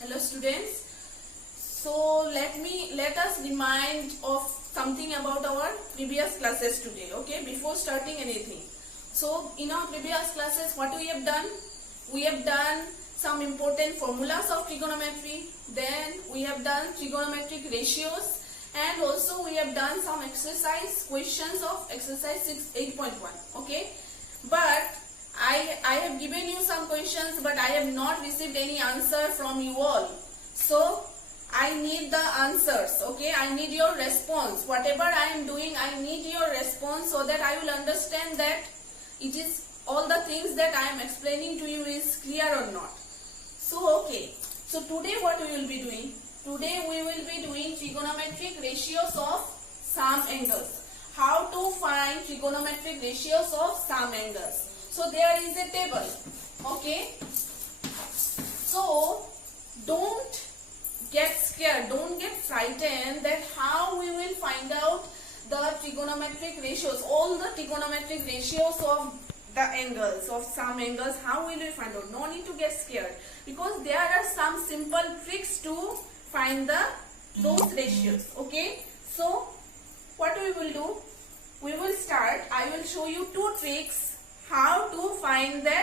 Hello students. So let us remind of something about our previous classes today, okay, before starting anything. So in our previous classes what we have done? We have done some important formulas of trigonometry, then we have done trigonometric ratios, and also we have done some exercise questions of exercise 8.1, okay. But I have given you some questions, but I have not received any answer from you all. So I need the answers, okay. I need your response. Whatever I am doing, I need your response so that I will understand that it is all the things that I am explaining to you is clear or not. So okay. So today what we will be doing? Today we will be doing trigonometric ratios of some angles. How to find trigonometric ratios of some angles. So there is a table, okay. So don't get scared, don't get frightened that how we will find out the trigonometric ratios, all the trigonometric ratios of the angles, of some angles, how will we find out? No need to get scared, because there are some simple tricks to find those ratios, okay. So what we will do? We will start, I will show you two tricks how to find the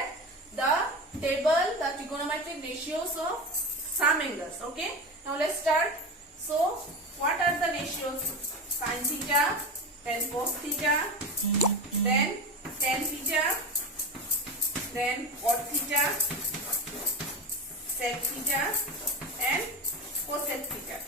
table, the trigonometric ratios of some angles, okay. Now let's start. So what are the ratios? Sin theta, then cos theta, then tan theta, then cot theta, sec theta, and cosec theta,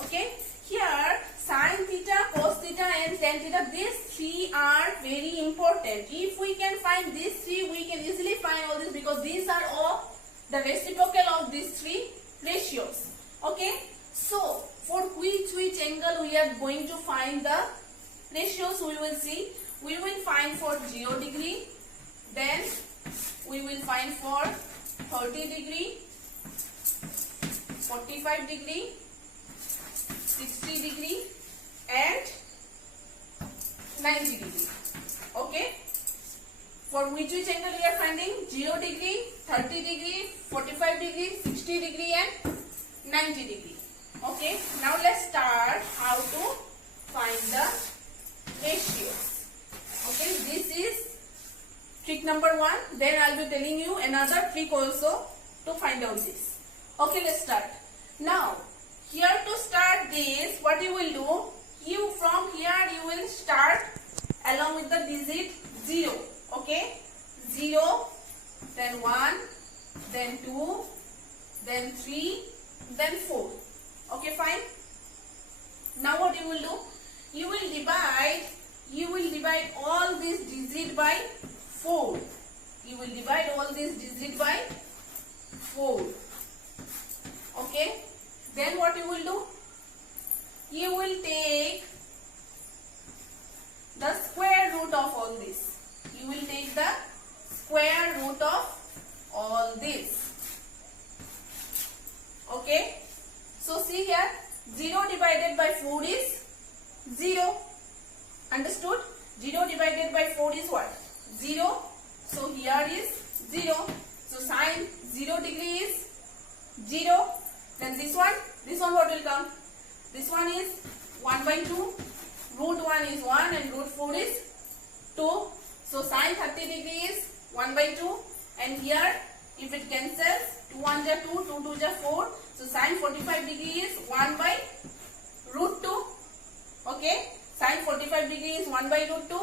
okay. Here sin theta, cos theta and tan theta, these three are very important. If we can find these three, we can easily find all this, because these are all the reciprocal of these three ratios, okay. So for which angle we are going to find the ratios, we will see. We will find for 0 degree, then we will find for 30 degree, 45 degree, 60 degree and 90 degree, okay. For which angle we are finding? 0 degree, 30 degree, 45 degree, 60 degree and 90 degree, okay. Now let's start how to find the ratios, okay. This is trick number 1. Then I will be telling you another trick also to find out this, okay. Let's start. Now here to start this, what you will do, you from here you will start along with the digit 0, okay. 0, then 1, then 2, then 3, then 4, okay, fine. Now what you will do, you will divide all these digits by 4. You will divide all these digits by 4, okay. Then what you will do? You will take the square root of all this. You will take the square root of all this. Okay. So see here, 0 divided by 4 is 0. Understood? 0 divided by 4 is what? 0. So here is 0. So sin 0 degree is 0. Then this one what will come? This one is 1 by 2, root 1 is 1 and root 4 is 2. So sin 30 degree is 1 by 2, and here if it cancels, 2 1 are 2, 2 2 are 4. So sin 45 degree is 1 by root 2, okay. Sin 45 degree is 1 by root 2,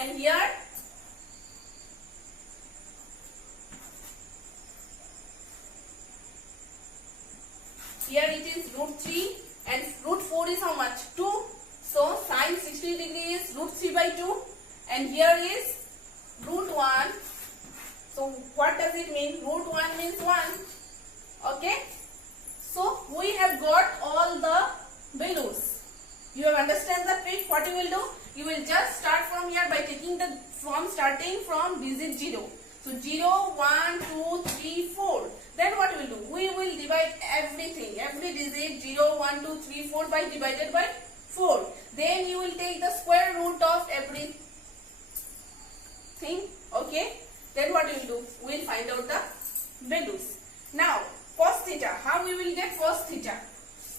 and here it is root 3 and root 4 is how much? 2. So sin 60 degree is root 3 by 2, and here is root 1. So what does it mean? Root 1 means 1, okay. So we have got all the values. You have understand the trick. What you will do? You will just start from here by taking the starting from digit 0. So 0, 1, 2, 3, 4. Then what we will do? We will divide everything, every digit 0, 1, 2, 3, 4 by divided by 4. Then you will take the square root of everything, okay. Then what we will do? We will find out the values. Now cos theta. How we will get cos theta?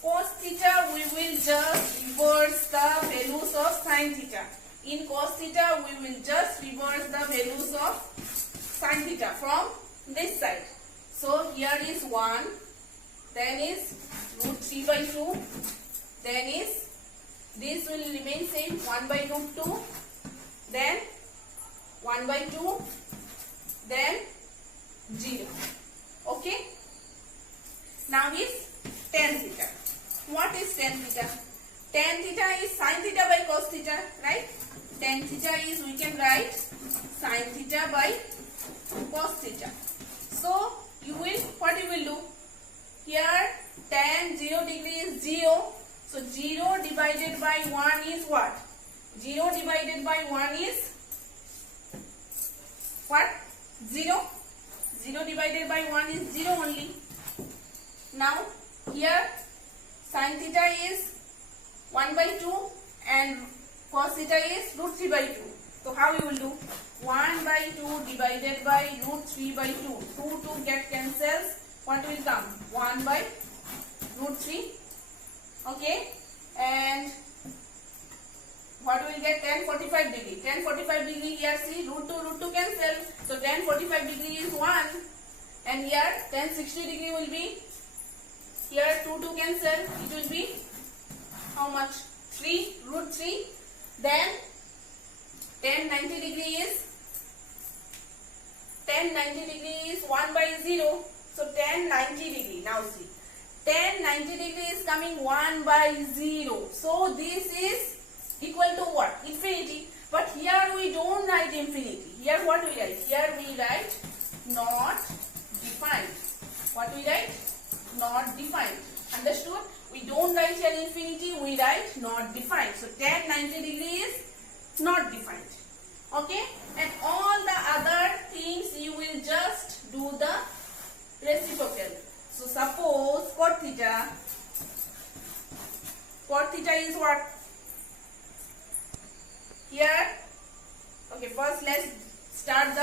Cos theta, we will just reverse the values of sin theta. In cos theta, we will just reverse the values of sin theta from this side. So here is 1, then is root 3 by 2, then is this will remain same 1 by root 2, then 1 by 2, then 0. Okay. Now is tan theta. What is tan theta? Tan theta is sin theta by cos theta, right? Tan theta is, we can write sin theta by cos theta. So you will, what you will do? Here tan 0 degree is 0. So 0 divided by 1 is what? 0 divided by 1 is what? 0. 0 divided by 1 is 0 only. Now here sin theta is 1 by 2 and cos theta is root 3 by 2. So how you will do? 1 by 2 divided by root 3 by 2. 2 get cancels. What will come? 1 by root 3. Okay. And what will get? Tan 45 degree. Tan 45 degree here, see, root 2 cancel. So tan 45 degree is 1. And here tan 60 degree will be, here 2 cancel. It will be how much? 3, root 3. Then tan 90 degree is 1 by 0. So tan 90 degree. Now see, tan 90 degree is coming 1 by 0. So this is equal to what? Infinity. But here we don't write infinity. Here what we write? Here we write not defined. What we write? Not defined. Understood? We don't write here infinity, we write not defined. So tan 90 degree is not defined. Okay? And all the other things you will just do the reciprocal. So suppose cot theta is what? Here, okay, first let's start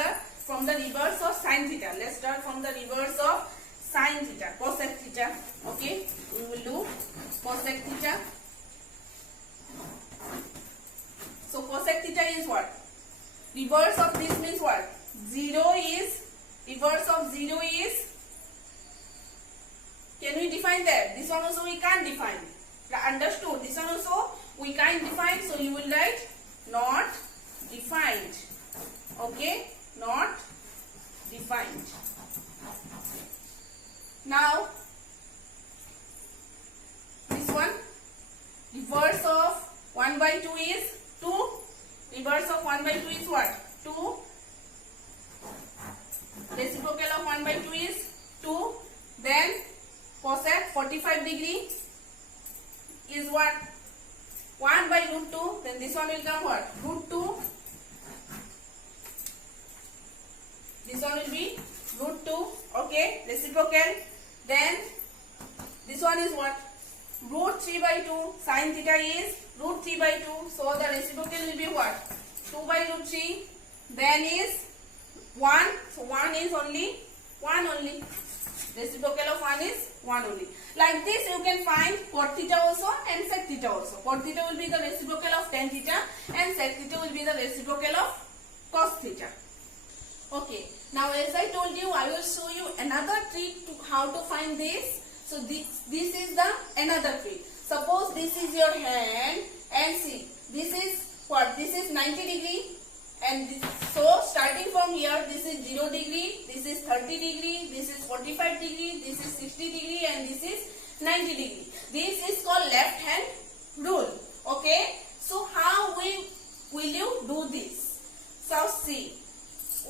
from the reverse of sin theta. Let's start from the reverse of sin theta, cosec theta. Okay, we will do cosec theta. So cosec theta is what? Reverse of this means what? 0 is, reverse of 0 is, can we define that? This one also we can't define. Understood? This one also we can't define, so you will write not defined. Okay, not defined. Now this one, reverse of 1 by 2 is 2. Reverse of 1 by 2 is what? 2. Reciprocal of 1 by 2 is 2. Then cosec 45 degree is what? 1 by root 2. Then this one will come what? Root 2. This one will be root 2. Okay, reciprocal. Then this one is what? Root 3 by 2. Sin theta is root 3 by 2. So the reciprocal will be what? 2 by root 3. Then is 1. So 1 is only 1 only. Reciprocal of 1 is 1 only. Like this you can find cot theta also and sec theta also. Cot theta will be the reciprocal of tan theta and sec theta will be the reciprocal of cos theta. Okay. Now as I told you, I will show you another trick to how to find this. So this is the another trick. Suppose this is your hand and see, this is what? This is 90 degree and this, so starting from here, this is 0 degree, this is 30 degree, this is 45 degree, this is 60 degree and this is 90 degree. This is called left hand rule. Okay. So how will you do this? So see,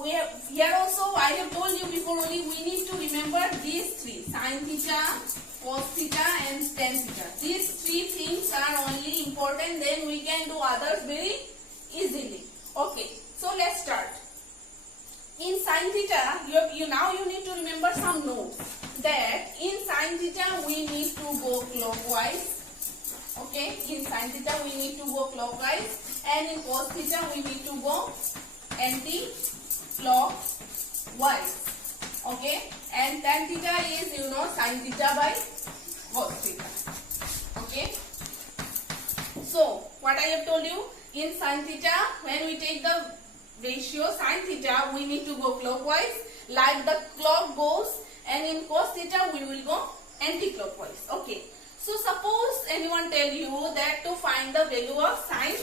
we have here also I have told you before only we need to remember these three: sin theta, cos theta and tan theta. These three things are only important, then we can do others very easily. Okay, so let's start. In sin theta, you now need to remember some notes. That in sin theta we need to go clockwise. Okay, in sin theta we need to go clockwise, and in cos theta we need to go anti-clockwise. Okay, and tan theta is sin theta by cos theta. Okay, so what I have told you, in sin theta, when we take the ratio sin theta, we need to go clockwise like the clock goes, and in cos theta we will go anti-clockwise. Okay, so suppose anyone tell you that to find the value of sin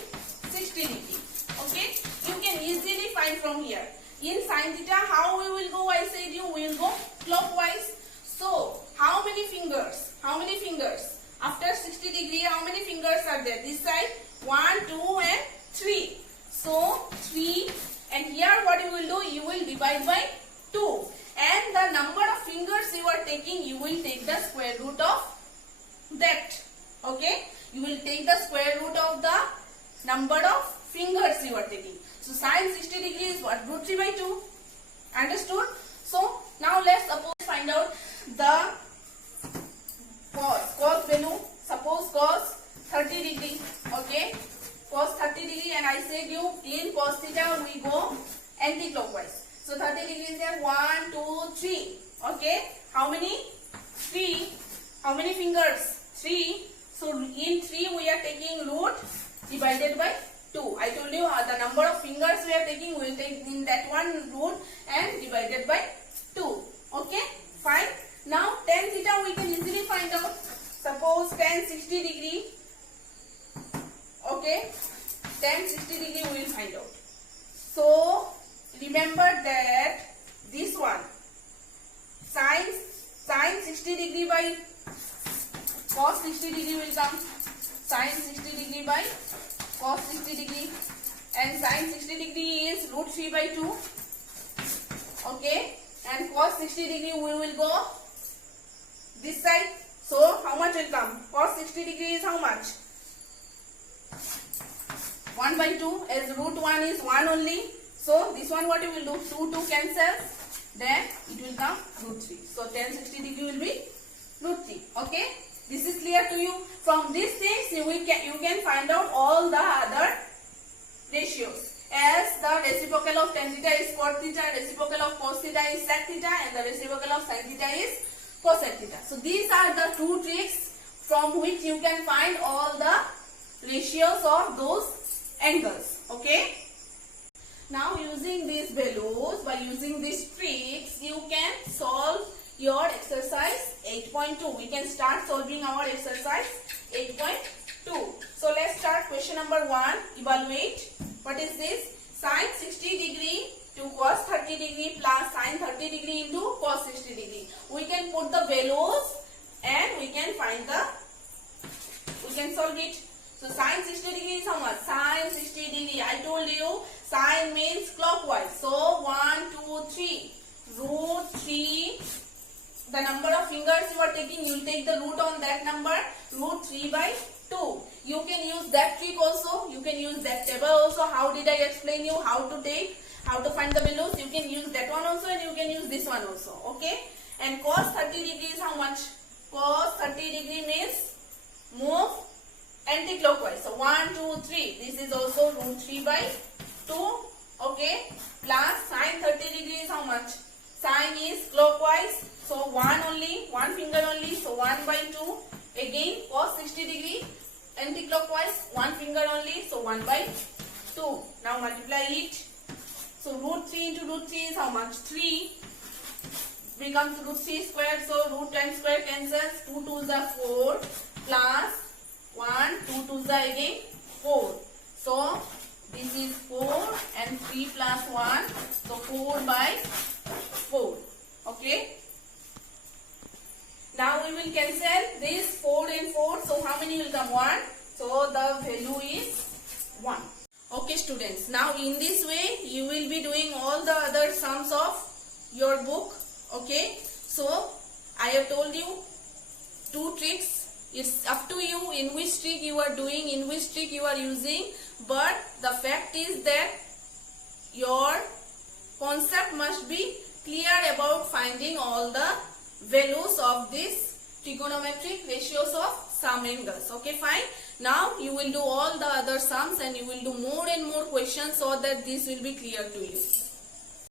60 degree. Okay, you can easily find from here. In sin theta, how we will go? I said you will go clockwise. So how many fingers? How many fingers? After 60 degree, how many fingers are there? This side 1, 2 and 3. So 3, and here what you will do? You will divide by 2, and the number of fingers you are taking, you will take the square root of that. Okay, you will take the square root of the number of fingers you are taking. So sin 60 degree is what? Root 3 by 2. Understood? So now let's suppose find out the cos value. Suppose cos 30 degree. Okay, cos 30 degree, and I said you in cos theta we go anti-clockwise. So 30 degree is there. 1, 2, 3. Okay, how many? 3. How many fingers? 3. So in 3 we are taking root divided by 2. I told you the number of fingers we are taking, we will take in that one root and divided by 2. Okay, fine. Now tan theta we can easily find out. Suppose tan 60 degree. Okay, tan 60 degree we will find out. So remember that this one sin 60 degree by cos 60 degree will come. Sin 60 degree by cos 60 degree, and sin 60 degree is root 3 by 2. Okay, and cos 60 degree we will go this side. So how much will come? Cos 60 degree is how much? 1 by 2, as root 1 is 1 only. So this one what you will do? 2 cancels, then it will come root 3. So tan 60 degree will be root 3. Okay, this is clear to you. From these things you can find out all the other ratios. As the reciprocal of tan theta is cot theta, reciprocal of cos theta is sec theta, and the reciprocal of sin theta is cosec theta. So these are the two tricks from which you can find all the ratios of those angles. Okay. Now using these values, by using these tricks, you can solve your exercise 8.2. We can start solving our exercise 8.2. So let's start question number 1. Evaluate. What is this? Sin 60 degree to cos 30 degree plus sin 30 degree into cos 60 degree. We can put the values and we can find we can solve it. So sin 60 degree is how much? Sin 60 degree. I told you sin means clockwise. So 1, 2, 3. Root 3. The number of fingers you are taking, you will take the root on that number. Root 3 by 2. You can use that trick also. You can use that table also. How did I explain you how to find the values? You can use that one also, and you can use this one also. Okay. And cos 30 degree is how much? Cos 30 degree means move anti-clockwise. So 1, 2, 3. This is also root 3 by 2. Okay. Plus sin 30 degree is how much? Sin is clockwise. So 1 only, 1 finger only. So 1 by 2. Again cos 60 degree anti-clockwise, 1 finger only. So 1 by 2. Now multiply it. So root 3 into root 3 is how much? 3. Becomes root 3 squared. So root and square cancels. 2 2s are 4 plus 1, 2 2s are again 4. So this is 4 and 3 plus 1. So 4 by 4. Okay. Now we will cancel this 4 and 4. So how many will come? 1. So the value is 1. Okay students. Now in this way you will be doing all the other sums of your book. Okay. So I have told you 2 tricks. It's up to you in which trick you are doing, in which trick you are using. But the fact is that your concept must be clear about finding all the values of these trigonometric ratios of sum angles. Okay, fine. Now you will do all the other sums and you will do more and more questions so that this will be clear to you.